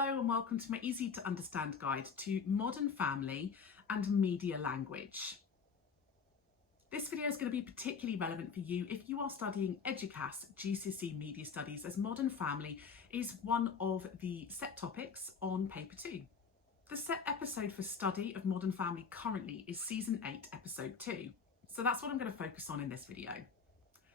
Hello and welcome to my easy to understand guide to modern family and media language. This video is going to be particularly relevant for you if you are studying Eduqas GCSE Media Studies, as modern family is one of the set topics on paper 2. The set episode for study of modern family currently is season 8 episode 2. So that's what I'm going to focus on in this video.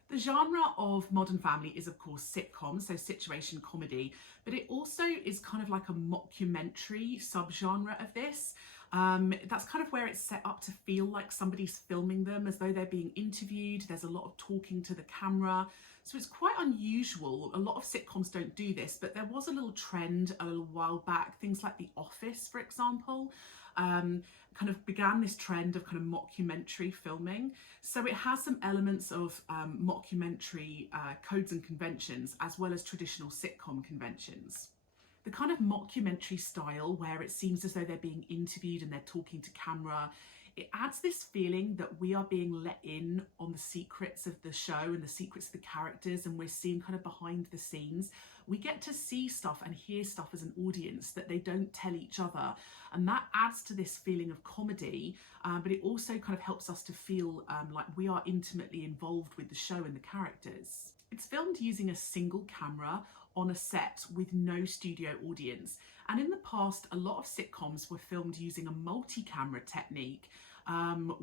The genre of modern family is of course sitcoms, so situation comedy, but it also is kind of like a mockumentary subgenre of this. That's kind of where it's set up to feel like somebody's filming them as though they're being interviewed. There's a lot of talking to the camera. So it's quite unusual. A lot of sitcoms don't do this, but there was a little trend a little while back. Things like The Office, for example, kind of began this trend of kind of mockumentary filming. So it has some elements of mockumentary codes and conventions, as well as traditional sitcom conventions. The kind of mockumentary style, where it seems as though they're being interviewed and they're talking to camera, it adds this feeling that we are being let in on the secrets of the show and the secrets of the characters, and we're seeing kind of behind the scenes. We get to see stuff and hear stuff as an audience that they don't tell each other, and that adds to this feeling of comedy, but it also kind of helps us to feel like we are intimately involved with the show and the characters. It's filmed using a single camera on a set with no studio audience, and in the past a lot of sitcoms were filmed using a multi-camera technique,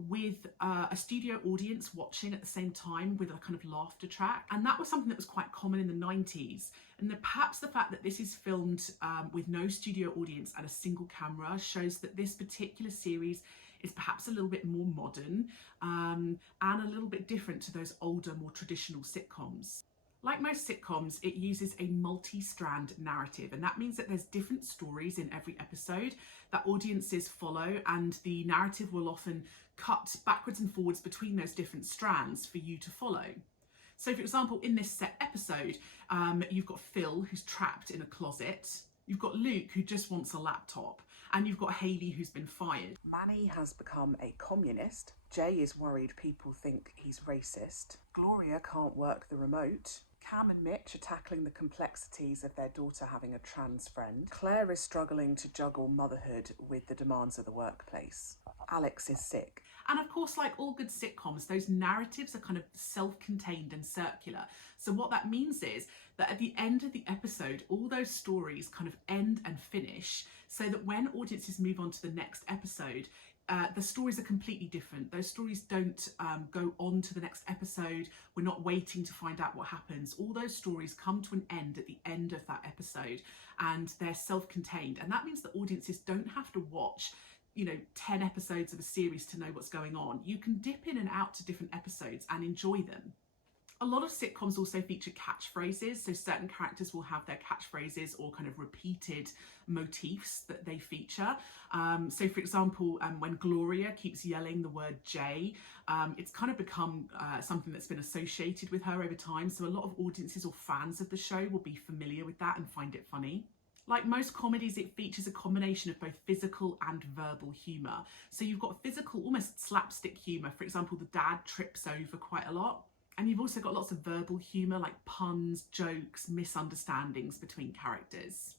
with a studio audience watching at the same time with a kind of laughter track, and that was something that was quite common in the 90s. And perhaps the fact that this is filmed with no studio audience and a single camera shows that this particular series is perhaps a little bit more modern and a little bit different to those older, more traditional sitcoms. Like most sitcoms, it uses a multi-strand narrative, and that means that there's different stories in every episode that audiences follow, and the narrative will often cut backwards and forwards between those different strands for you to follow. So for example, in this set episode, you've got Phil, who's trapped in a closet. You've got Luke, who just wants a laptop. And you've got Hayley, who's been fired. Manny has become a communist. Jay is worried people think he's racist. Gloria can't work the remote. Cam and Mitch are tackling the complexities of their daughter having a trans friend. Claire is struggling to juggle motherhood with the demands of the workplace. Alex is sick. And of course, like all good sitcoms, those narratives are kind of self-contained and circular. So what that means is that at the end of the episode, all those stories kind of end and finish, so that when audiences move on to the next episode, the stories are completely different. Those stories don't go on to the next episode. We're not waiting to find out what happens. All those stories come to an end at the end of that episode, and they're self-contained. And that means that audiences don't have to watch 10 episodes of a series to know what's going on. You can dip in and out to different episodes and enjoy them. A lot of sitcoms also feature catchphrases, so certain characters will have their catchphrases or kind of repeated motifs that they feature. So for example, when Gloria keeps yelling the word Jay, it's kind of become something that's been associated with her over time. So a lot of audiences or fans of the show will be familiar with that and find it funny. Like most comedies, it features a combination of both physical and verbal humour. So you've got physical, almost slapstick humour. For example, the dad trips over quite a lot. And you've also got lots of verbal humour, like puns, jokes, misunderstandings between characters.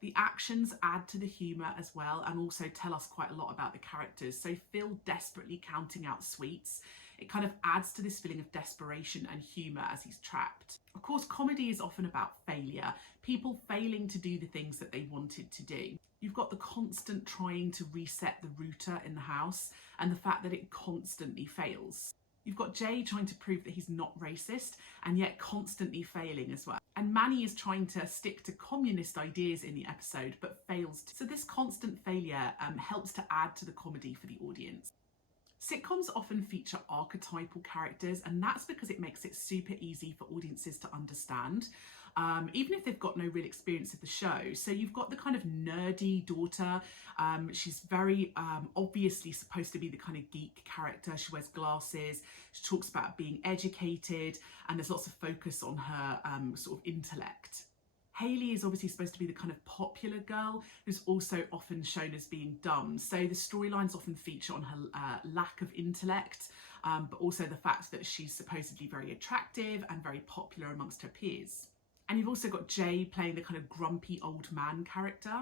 The actions add to the humour as well, and also tell us quite a lot about the characters. So Phil desperately counting out sweets, it kind of adds to this feeling of desperation and humour as he's trapped. Of course, comedy is often about failure, people failing to do the things that they wanted to do. You've got the constant trying to reset the router in the house, and the fact that it constantly fails. You've got Jay trying to prove that he's not racist and yet constantly failing as well. And Manny is trying to stick to communist ideas in the episode but fails to. So this constant failure helps to add to the comedy for the audience. Sitcoms often feature archetypal characters, and that's because it makes it super easy for audiences to understand, even if they've got no real experience of the show. So you've got the kind of nerdy daughter. She's very obviously supposed to be the kind of geek character. She wears glasses. She talks about being educated, and there's lots of focus on her sort of intellect. Hayley is obviously supposed to be the kind of popular girl who's also often shown as being dumb. So the storylines often feature on her lack of intellect, but also the fact that she's supposedly very attractive and very popular amongst her peers. And you've also got Jay playing the kind of grumpy old man character.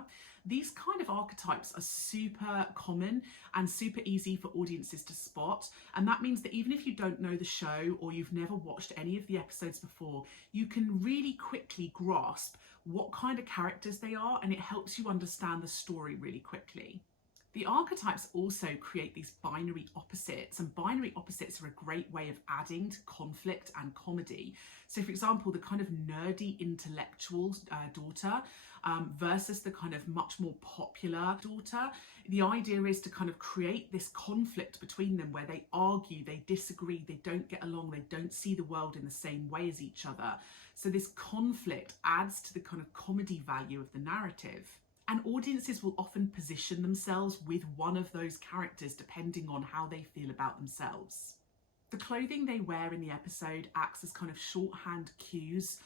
These kind of archetypes are super common and super easy for audiences to spot. And that means that even if you don't know the show or you've never watched any of the episodes before, you can really quickly grasp what kind of characters they are, and it helps you understand the story really quickly. The archetypes also create these binary opposites, and binary opposites are a great way of adding to conflict and comedy. So, for example, the kind of nerdy intellectual daughter versus the kind of much more popular daughter. The idea is to kind of create this conflict between them where they argue, they disagree, they don't get along, they don't see the world in the same way as each other. So this conflict adds to the kind of comedy value of the narrative. And audiences will often position themselves with one of those characters depending on how they feel about themselves. The clothing they wear in the episode acts as kind of shorthand cues,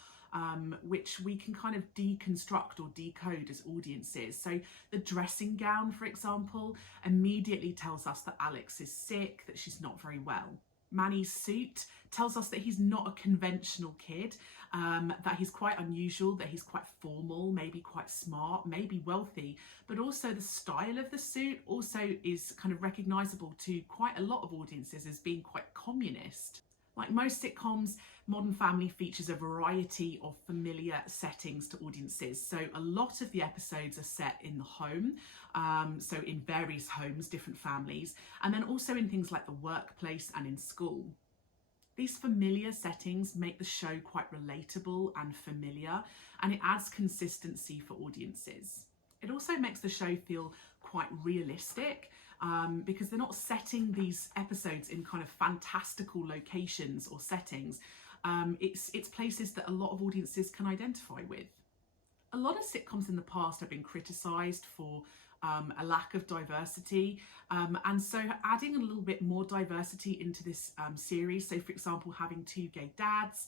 which we can kind of deconstruct or decode as audiences. So the dressing gown, for example, immediately tells us that Alex is sick, that she's not very well. Manny's suit tells us that he's not a conventional kid, that he's quite unusual, that he's quite formal, maybe quite smart, maybe wealthy, but also the style of the suit also is kind of recognisable to quite a lot of audiences as being quite communist. Like most sitcoms, Modern Family features a variety of familiar settings to audiences. So a lot of the episodes are set in the home, so in various homes, different families, and then also in things like the workplace and in school. These familiar settings make the show quite relatable and familiar, and it adds consistency for audiences. It also makes the show feel quite realistic, because they're not setting these episodes in kind of fantastical locations or settings. It's places that a lot of audiences can identify with. A lot of sitcoms in the past have been criticised for a lack of diversity, and so adding a little bit more diversity into this series, so for example having 2 gay dads,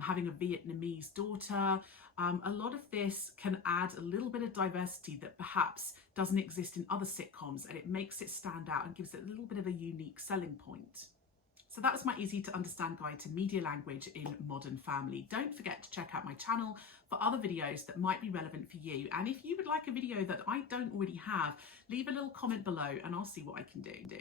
having a Vietnamese daughter, a lot of this can add a little bit of diversity that perhaps doesn't exist in other sitcoms, and it makes it stand out and gives it a little bit of a unique selling point. So that was my easy to understand guide to media language in Modern Family. Don't forget to check out my channel for other videos that might be relevant for you. And if you would like a video that I don't already have, leave a little comment below and I'll see what I can do.